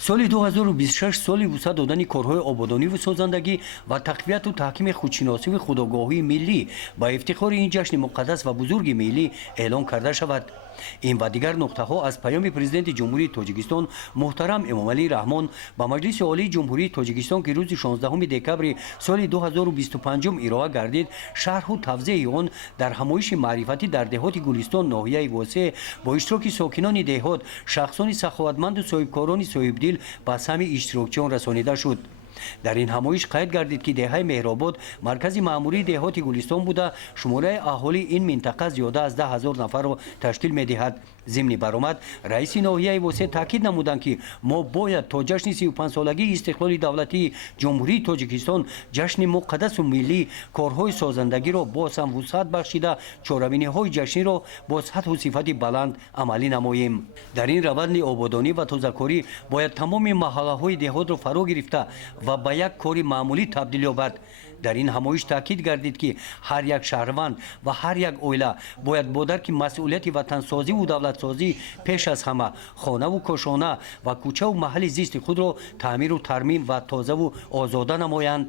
соли 2026 соли вусат додани корҳои ободониву созандагӣ ва тақвияту таҳкими худшиносиву худогоҳии миллӣ ба ифтихори ин ҷашни муқаддас ва бузурги миллӣ эълон карда шавад. ин ва дигар нуқтаҳо аз паёми президенти ҷумҳурии тоҷикистон муҳтарам эмомалии раҳмон ба маҷлиси олии ҷумҳурии тоҷикистон ки рӯзи 16 декабри соли 2025 ироа гардид шарҳу тавзеҳи он дар ҳамоиши маърифатӣ дар деҳоти гулистон ноҳияи восеъ бо иштироки сокинони деҳот, шахсони саховатманду соҳибкорони соҳибдил ба сами иштирокчиён расонида шуд. дар ин ҳамоиш қайд гардид ки деҳаи меҳробод маркази маъмурии деҳоти гулистон буда шумораи аҳолии ин минтақа зиёда аз 10 000 нафарро ташкил медиҳад. зимни баромад раиси ноҳияи восеъ таъкид намуданд ки мо бояд то ҷашни 35-солагии истиқлоли давлатии ҷумҳурии тоҷикистон ҷашни муқаддасу миллӣ корҳои созандагиро боз ҳам вусъат бахшида чорабиниҳои ҷашниро бо сатҳу сифати баланд амалӣ намоем. дар ин раванди ободонӣ ва тозакорӣ бояд тамоми маҳаллаҳои деҳотро фаро гирифта ва ба як кори маъмулӣ табдил ёбад. дар ин ҳамоиш таъкид гардид ки ҳар як шаҳрванд ва ҳар як оила бояд бо дарки масъулияти ватансозиву давлатсозӣ пеш аз ҳама хонаву кошона ва кӯчаву маҳалли зисти худро таъмиру тармим ва тозаву озода намоянд.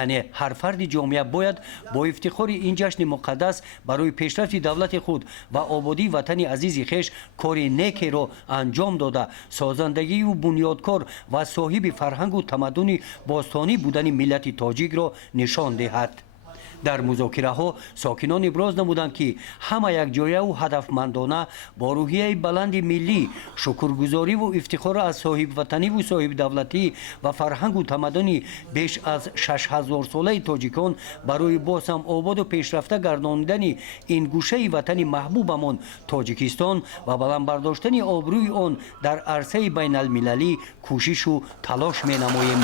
яъне ҳар фарди ҷомеа бояд бо ифтихори ин ҷашни муқаддас барои пешрафти давлати худ ва ободии ватани азизи хеш кори некеро анҷом дода созандагию бунёдкор ва соҳиби фарҳангу тамаддуни бостонӣ будани миллати тоҷикро нишон диҳад. дар музокираҳо сокинон иброз намуданд ки ҳама якҷояву ҳадафмандона бо рӯҳияи баланди миллӣ шукргузориву ифтихор аз соҳибватаниву соҳибдавлатӣ ва фарҳангу тамаддуни беш аз 6000-солаи тоҷикон барои боз ҳам ободу пешрафта гардонидани ин гӯшаи ватани маҳбубамон тоҷикистон ва баландбардоштани обрӯи он дар арсаи байналмилалӣ кӯшишу талош менамоем.